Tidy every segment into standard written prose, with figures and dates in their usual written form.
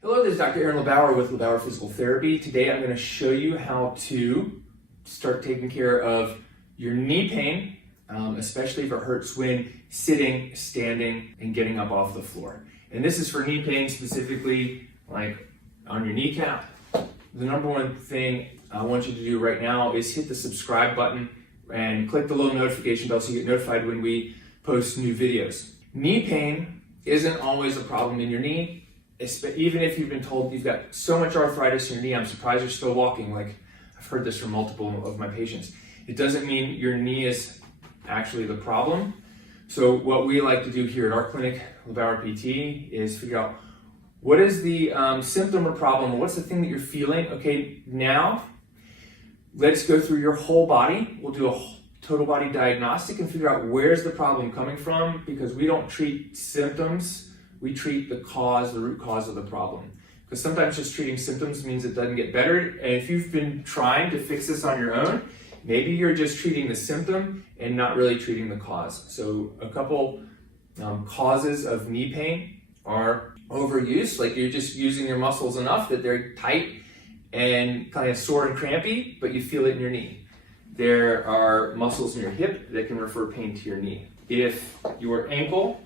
Hello, this is Dr. LeBauer with LeBauer Physical Therapy. Today I'm going to show you how to start taking care of your knee pain, especially if it hurts when sitting, standing, and getting up off the floor. And this is for knee pain specifically, like on your kneecap. The number one thing I want you to do right now is hit the subscribe button and click the little notification bell so you get notified when we post new videos. Knee pain isn't always a problem in your knee. Even if you've been told you've got so much arthritis in your knee, I'm surprised you're still walking. Like, I've heard this from multiple of my patients. It doesn't mean your knee is actually the problem. So what we like to do here at our clinic, LeBauer PT, is figure out what is the symptom or problem, or what's the thing that you're feeling. Okay, now let's go through your whole body. We'll do a total body diagnostic and figure out where's the problem coming from, because we don't treat symptoms. We treat the cause, the root cause of the problem. Because sometimes just treating symptoms means it doesn't get better. And if you've been trying to fix this on your own, maybe you're just treating the symptom and not really treating the cause. So a couple causes of knee pain are overuse, like you're just using your muscles enough that they're tight and kind of sore and crampy, but you feel it in your knee. There are muscles in your hip that can refer pain to your knee. If your ankle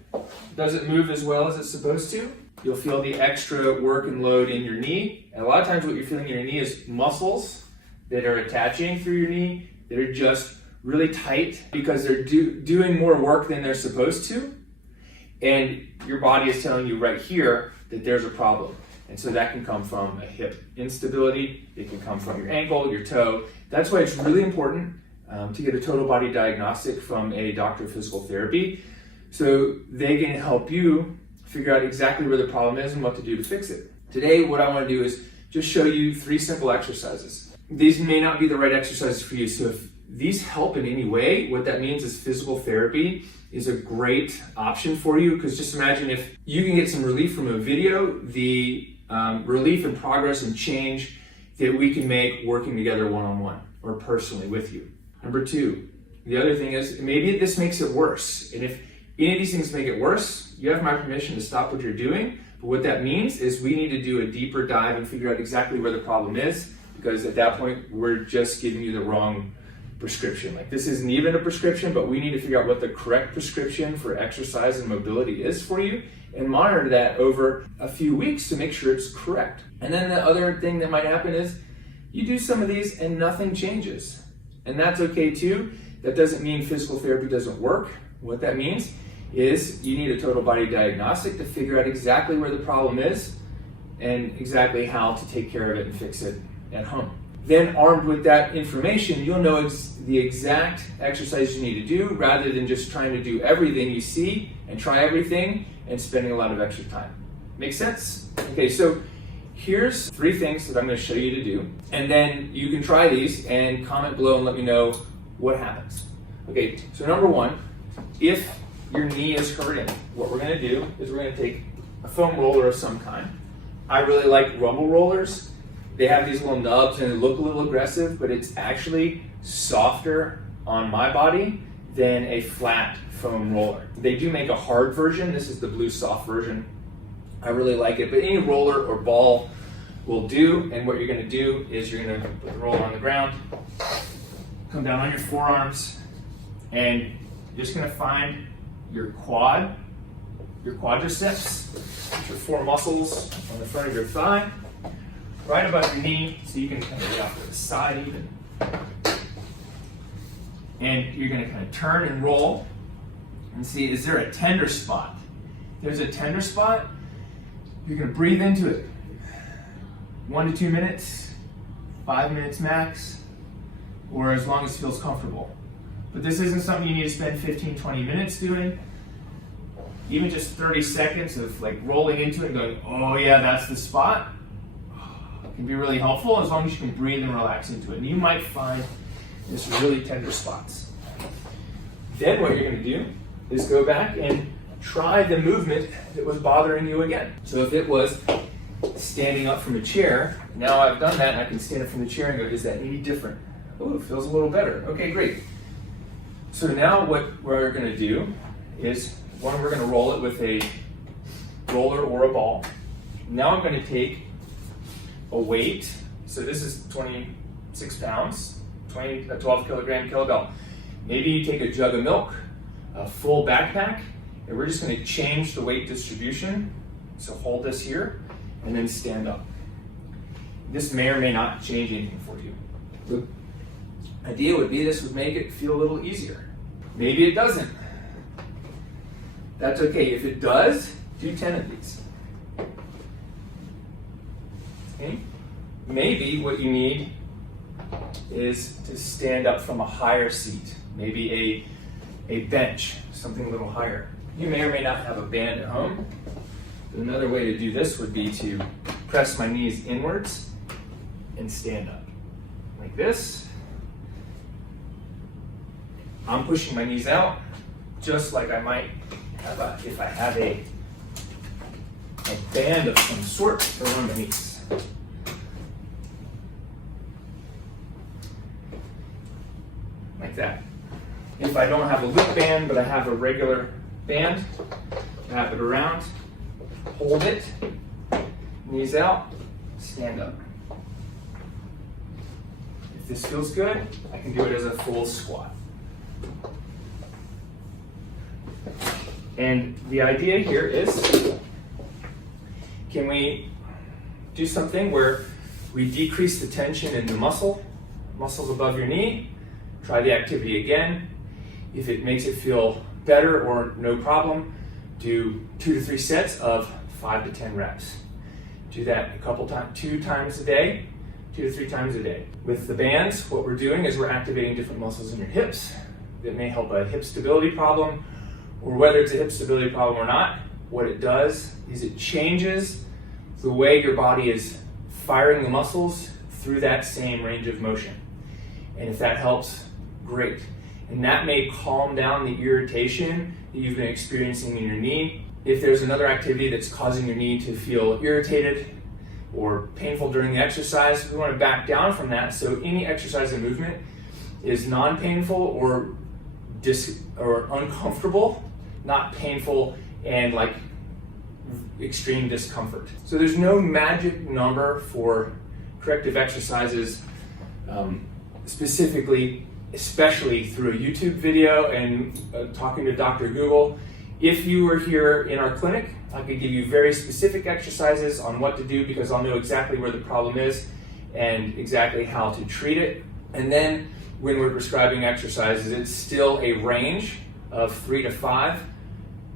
doesn't move as well as it's supposed to, you'll feel the extra work and load in your knee. And a lot of times what you're feeling in your knee is muscles that are attaching through your knee that are just really tight because they're doing more work than they're supposed to. And your body is telling you right here that there's a problem. And so that can come from a hip instability. It can come from your ankle, your toe. That's why it's really important to get a total body diagnostic from a doctor of physical therapy, so they can help you figure out exactly where the problem is and what to do to fix it. Today, what I want to do is just show you 3 simple exercises. These may not be the right exercises for you, so if these help in any way, what that means is physical therapy is a great option for you, because just imagine if you can get some relief from a video, the relief and progress and change that we can make working together one-on-one or personally with you. Number 2, the other thing is maybe this makes it worse. And if any of these things make it worse, you have my permission to stop what you're doing. But what that means is we need to do a deeper dive and figure out exactly where the problem is, because at that point, we're just giving you the wrong prescription. Like, this isn't even a prescription, but we need to figure out what the correct prescription for exercise and mobility is for you and monitor that over a few weeks to make sure it's correct. And then the other thing that might happen is you do some of these and nothing changes. And that's okay too. That doesn't mean physical therapy doesn't work. What that means is you need a total body diagnostic to figure out exactly where the problem is and exactly how to take care of it and fix it at home. Then, armed with that information, you'll know the exact exercise you need to do, rather than just trying to do everything you see and try everything and spending a lot of extra time. Make sense? Okay, so here's 3 things that I'm going to show you to do, and then you can try these and comment below and let me know what happens. Okay, so number 1, if your knee is hurting, what we're going to do is we're going to take a foam roller of some kind. I really like rumble rollers. They have these little nubs and they look a little aggressive, but it's actually softer on my body than a flat foam roller. They do make a hard version. This is the blue soft version. I really like it, but any roller or ball will do. And what you're going to do is you're going to put the roller on the ground, come down on your forearms, and you're just going to find your quad, your quadriceps, which are 4 muscles on the front of your thigh, right above your knee, so you can kind of get off to the side even. And you're going to kind of turn and roll and see, is there a tender spot? If there's a tender spot, you're going to breathe into it. 1 to 2 minutes, 5 minutes max, or as long as it feels comfortable. But this isn't something you need to spend 15, 20 minutes doing. Even just 30 seconds of like rolling into it and going, oh yeah, that's the spot, can be really helpful as long as you can breathe and relax into it. And you might find there's really tender spots. Then what you're going to do is go back and try the movement that was bothering you again. So if it was standing up from a chair, now I've done that and I can stand up from the chair and go, is that any different? Oh, it feels a little better. Okay, great. So now what we're going to do is, one, we're going to roll it with a roller or a ball. Now I'm going to take a weight. So this is 26 pounds, a 12 kilogram kettlebell. Maybe you take a jug of milk, a full backpack, and we're just going to change the weight distribution. So hold this here and then stand up. This may or may not change anything for you. The idea would be this would make it feel a little easier. Maybe it doesn't. That's okay. If it does, do 10 of these. Okay? Maybe what you need is to stand up from a higher seat. Maybe a bench, something a little higher. You may or may not have a band at home. Another way to do this would be to press my knees inwards and stand up. Like this. I'm pushing my knees out, just like I might have if I have a band of some sort around my knees. Like that. If I don't have a loop band, but I have a regular band, wrap it around, hold it, knees out, stand up. If this feels good, I can do it as a full squat. And the idea here is, can we do something where we decrease the tension in the muscles above your knee, try the activity again. If it makes it feel better or no problem, do 2 to 3 sets of 5 to 10 reps. Do that a couple times, 2 times a day, 2 to 3 times a day. With the bands, what we're doing is we're activating different muscles in your hips that may help a hip stability problem, or whether it's a hip stability problem or not, what it does is it changes the way your body is firing the muscles through that same range of motion. And if that helps, great. And that may calm down the irritation that you've been experiencing in your knee. If there's another activity that's causing your knee to feel irritated or painful during the exercise, we want to back down from that. So any exercise and movement is non-painful or uncomfortable, not painful and like extreme discomfort. So there's no magic number for corrective exercises, specifically, especially through a YouTube video and talking to Dr. Google. If you were here in our clinic, I could give you very specific exercises on what to do because I'll know exactly where the problem is and exactly how to treat it. And then when we're prescribing exercises, it's still a range of 3 to 5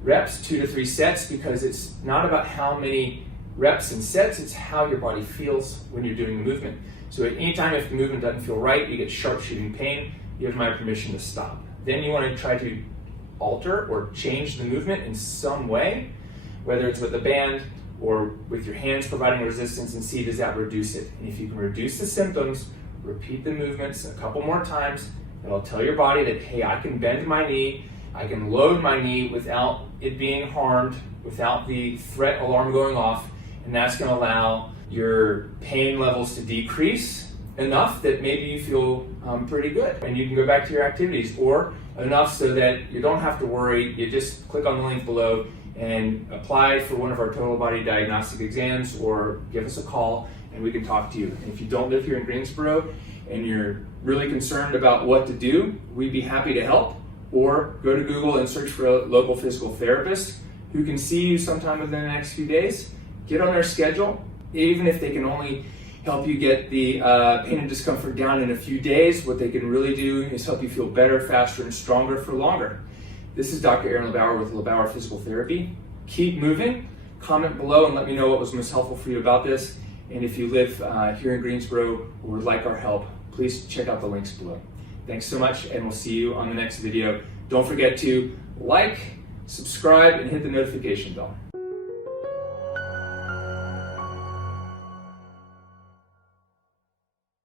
reps, 2 to 3 sets, because it's not about how many reps and sets, it's how your body feels when you're doing the movement. So at any time if the movement doesn't feel right, you get sharp shooting pain, you have my permission to stop. Then you want to try to alter or change the movement in some way, whether it's with a band or with your hands providing resistance, and see does that reduce it. And if you can reduce the symptoms, repeat the movements a couple more times, it'll tell your body that, hey, I can bend my knee, I can load my knee without it being harmed, without the threat alarm going off, and that's going to allow your pain levels to decrease enough that maybe you feel pretty good and you can go back to your activities, or enough so that you don't have to worry. You just click on the link below and apply for one of our total body diagnostic exams, or give us a call and we can talk to you. And if you don't live here in Greensboro and you're really concerned about what to do, we'd be happy to help. Or go to Google and search for a local physical therapist who can see you sometime within the next few days. Get on their schedule. Even if they can only help you get the pain and discomfort down in a few days, what they can really do is help you feel better, faster, and stronger for longer. This is Dr. LeBauer with LeBauer Physical Therapy. Keep moving. Comment below and let me know what was most helpful for you about this. And if you live here in Greensboro or would like our help, please check out the links below. Thanks so much, and we'll see you on the next video. Don't forget to like, subscribe, and hit the notification bell.